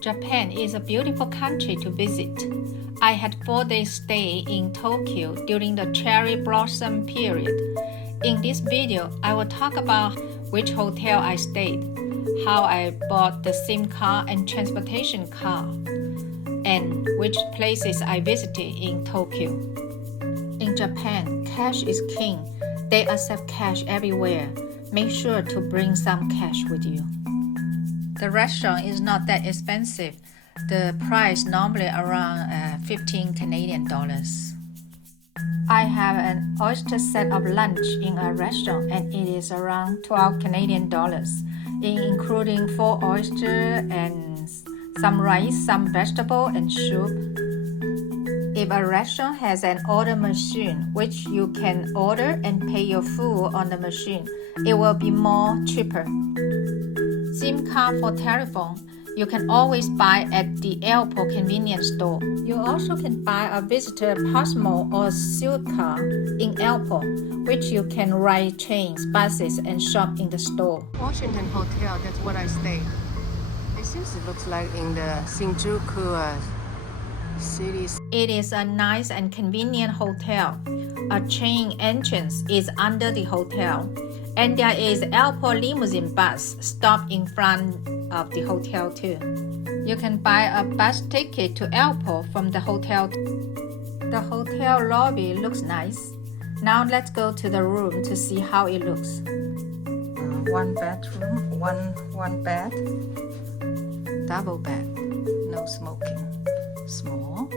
Japan is a beautiful country to visit. I had 4 days stay in Tokyo during the cherry blossom period. In this video, I will talk about which hotel I stayed, how I bought the SIM card and transportation car, and which places I visited in Tokyo. In Japan, cash is king. They accept cash everywhere. Make sure to bring some cash with you. The restaurant is not that expensive. The price normally around 15 Canadian dollars. I have an oyster set of lunch in a restaurant and it is around 12 Canadian dollars, including 4 oysters and some rice, some vegetable and soup. If a restaurant has an order machine, which you can order and pay your food on the machine, it will be more cheaper. SIM card for telephone, you can always buy at the airport convenience store. You also can buy a visitor Pasmo or Suite card in airport, which you can ride trains, buses, and shop in the store. Washington Hotel, that's what I stayed. It seems it looks like in the Shinjuku city. It is a nice and convenient hotel. A train entrance is under the hotel, and there is airport limousine bus stop in front of the hotel too. You can buy a bus ticket to airport from the hotel. The hotel lobby looks nice. Now let's go to the room to see how it looks. 1 bedroom, one bed, double bed, no smoking. Small.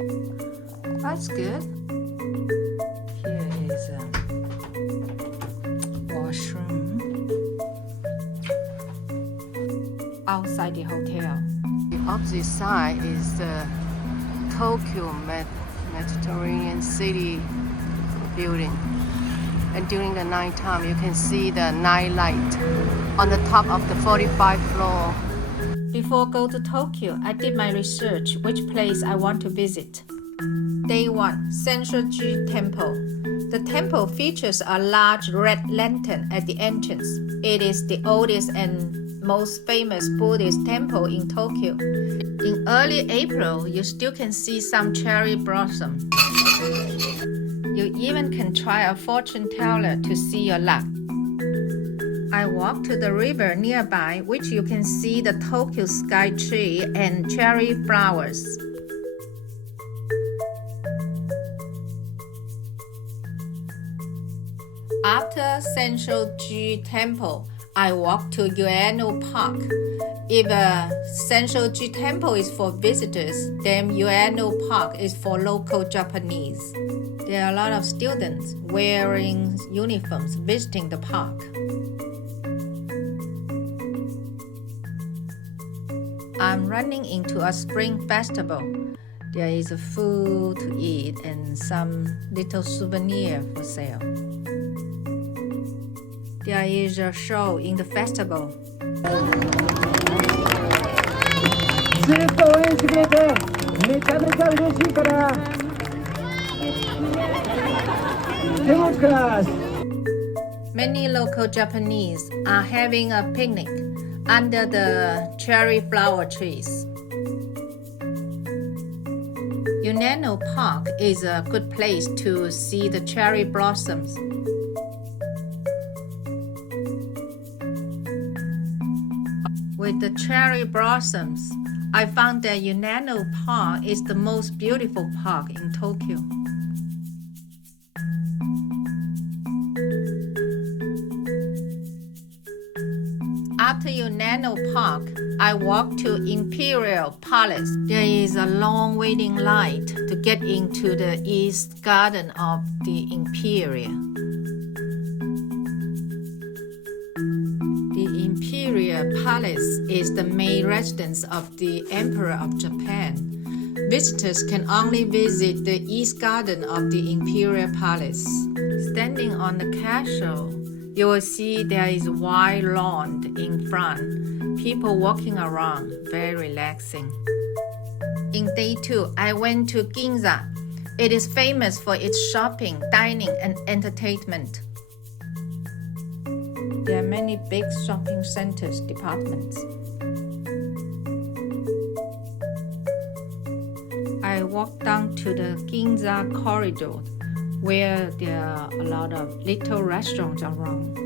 That's good. Here is a washroom. Outside the hotel. The opposite side is the Tokyo Mediterranean City building. And during the night time, you can see the night light on the top of the 45th floor. Before go to Tokyo, I did my research which place I want to visit. Day 1, Sensoji Temple. The temple features a large red lantern at the entrance. It is the oldest and most famous Buddhist temple in Tokyo. In early April, you still can see some cherry blossom. You even can try a fortune teller to see your luck. I walked to the river nearby, which you can see the Tokyo sky tree and cherry flowers. After Sensoji Temple, I walked to Ueno Park. If Sensoji Temple is for visitors, then Ueno Park is for local Japanese. There are a lot of students wearing uniforms visiting the park. I'm running into a spring festival. There is a food to eat and some little souvenir for sale. There is a show in the festival. Many local Japanese are having a picnic under the cherry flower trees. Ueno Park is a good place to see the cherry blossoms. With the cherry blossoms, I found that Ueno Park is the most beautiful park in Tokyo. After Ueno Park, I walked to Imperial Palace. There is a long waiting line to get into the East Garden of the Imperial. The Imperial Palace is the main residence of the Emperor of Japan. Visitors can only visit the East Garden of the Imperial Palace. Standing on the castle, you will see there is a wide lawn in front, people walking around, very relaxing. In day 2, I went to Ginza. It is famous for its shopping, dining, and entertainment. There are many big shopping centers, departments. I walked down to the Ginza corridor, where there are a lot of little restaurants around.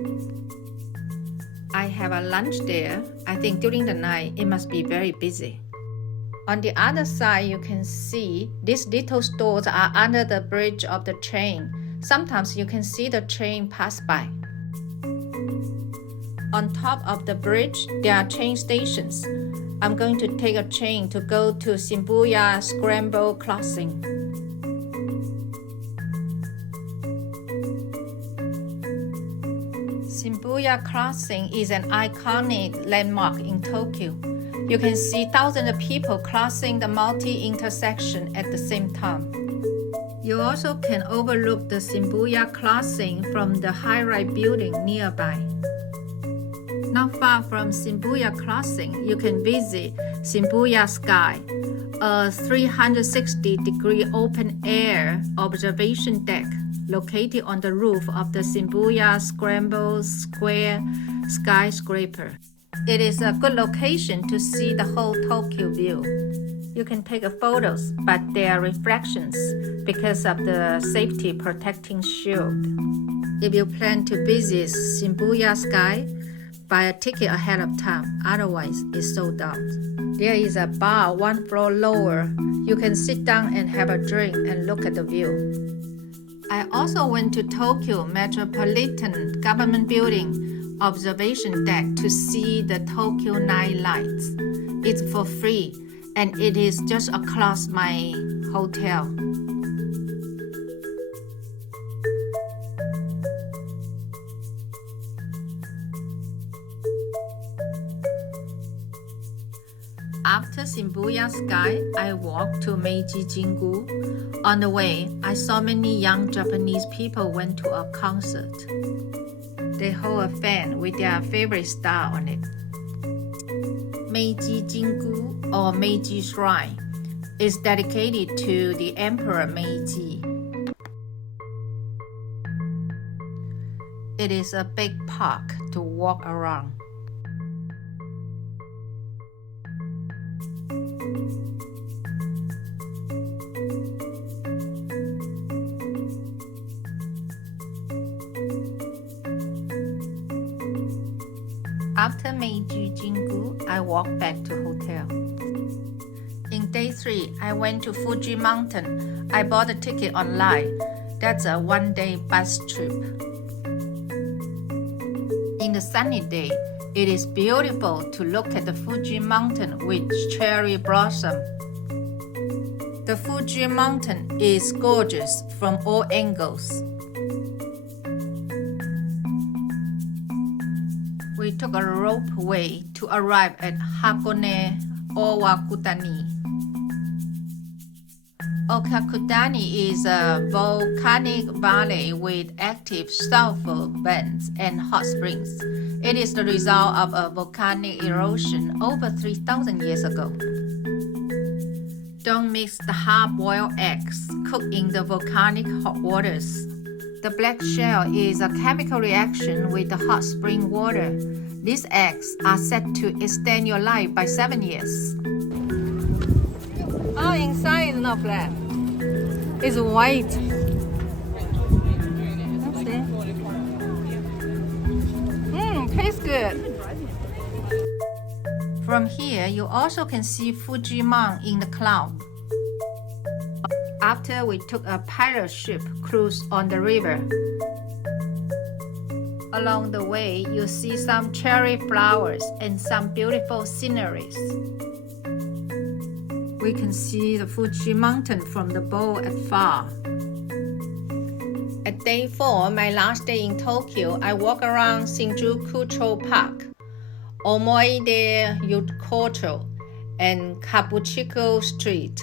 I have a lunch there. I think during the night it must be very busy. On the other side, you can see these little stores are under the bridge of the train. Sometimes you can see the train pass by. On top of the bridge, there are train stations. I'm going to take a train to go to Shibuya Scramble Crossing. Shibuya Crossing is an iconic landmark in Tokyo. You can see thousands of people crossing the multi-intersection at the same time. You also can overlook the Shibuya Crossing from the high-rise building nearby. Not far from Shibuya Crossing, you can visit Shibuya Sky, a 360-degree open-air observation deck located on the roof of the Shibuya Scramble Square skyscraper. It is a good location to see the whole Tokyo view. You can take photos, but there are reflections because of the safety protecting shield. If you plan to visit Shibuya Sky, buy a ticket ahead of time, otherwise it's sold out. There is a bar 1 floor lower. You can sit down and have a drink and look at the view. I also went to Tokyo Metropolitan Government Building observation deck to see the Tokyo night lights. It's for free and it is just across my hotel. After Shibuya Sky, I walked to Meiji Jingu. On the way, I saw many young Japanese people went to a concert. They hold a fan with their favorite star on it. Meiji Jingu, or Meiji Shrine, is dedicated to the Emperor Meiji. It is a big park to walk around. After Meiji Jingu, I walked back to hotel. In day 3, I went to Fuji Mountain. I bought a ticket online. That's a 1-day bus trip. In the sunny day, it is beautiful to look at the Fuji Mountain with cherry blossom. The Fuji Mountain is gorgeous from all angles. We took a ropeway to arrive at Hakone Owakutani. Owakutani is a volcanic valley with active sulfur vents and hot springs. It is the result of a volcanic erosion over 3,000 years ago. Don't mix the hard-boiled eggs cooked in the volcanic hot waters. The black shell is a chemical reaction with the hot spring water. These eggs are set to extend your life by 7 years. Oh, inside is not black. It's white. Tastes good. From here, you also can see Fuji Mountain in the cloud. After we took a pirate ship cruise on the river. Along the way, you see some cherry flowers and some beautiful sceneries. We can see the Fuji Mountain from the boat afar. At day 4, my last day in Tokyo, I walk around Shinjuku Park, Omoide Yukocho, and Kabuchiko Street.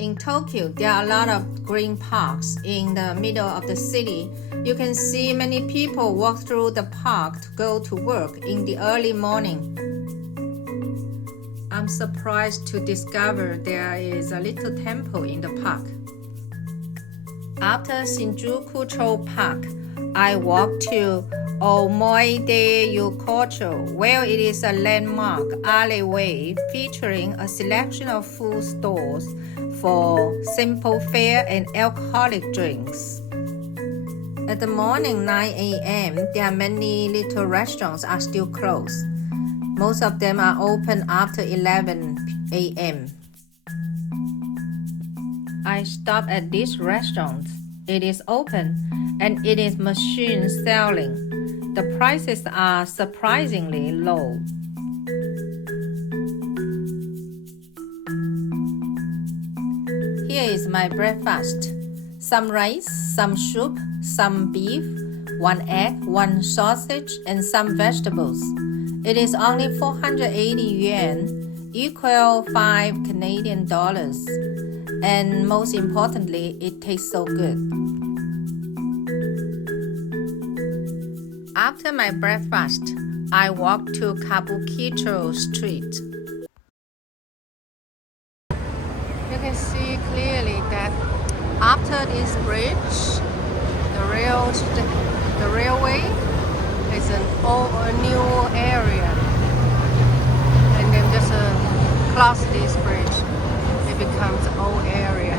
In Tokyo, there are a lot of green parks in the middle of the city. You can see many people walk through the park to go to work in the early morning. I'm surprised to discover there is a little temple in the park. After Shinjuku Park, I walked to Omoide Yukocho, where it is a landmark alleyway featuring a selection of food stores for simple fare and alcoholic drinks. At the morning 9 a.m., there are many little restaurants are still closed. Most of them are open after 11 a.m. I stopped at this restaurant. It is open and it is machine selling. The prices are surprisingly low. Here is my breakfast. Some rice, some soup, some beef, 1 egg, 1 sausage, and some vegetables. It is only 480 yuan, equal 5 Canadian dollars. And most importantly, it tastes so good. After my breakfast, I walked to Kabukicho Street. You can see clearly that after this bridge, the railway is a new area, and then just across this bridge, it becomes an old area.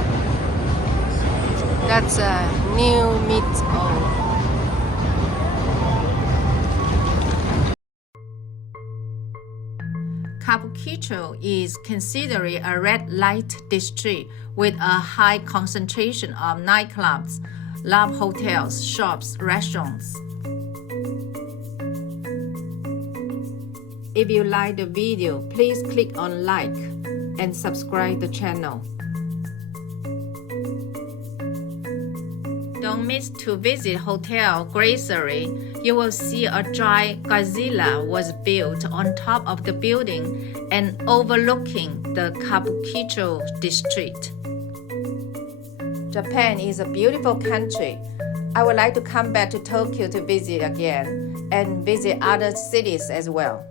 That's a new meets old. Kabukicho is considered a red light district with a high concentration of nightclubs, love hotels, shops, restaurants. If you like the video, please click on like and subscribe the channel. Don't miss to visit Hotel Gracery. You will see a giant gazebo was built on top of the building and overlooking the Kabukicho district. Japan is a beautiful country. I would like to come back to Tokyo to visit again and visit other cities as well.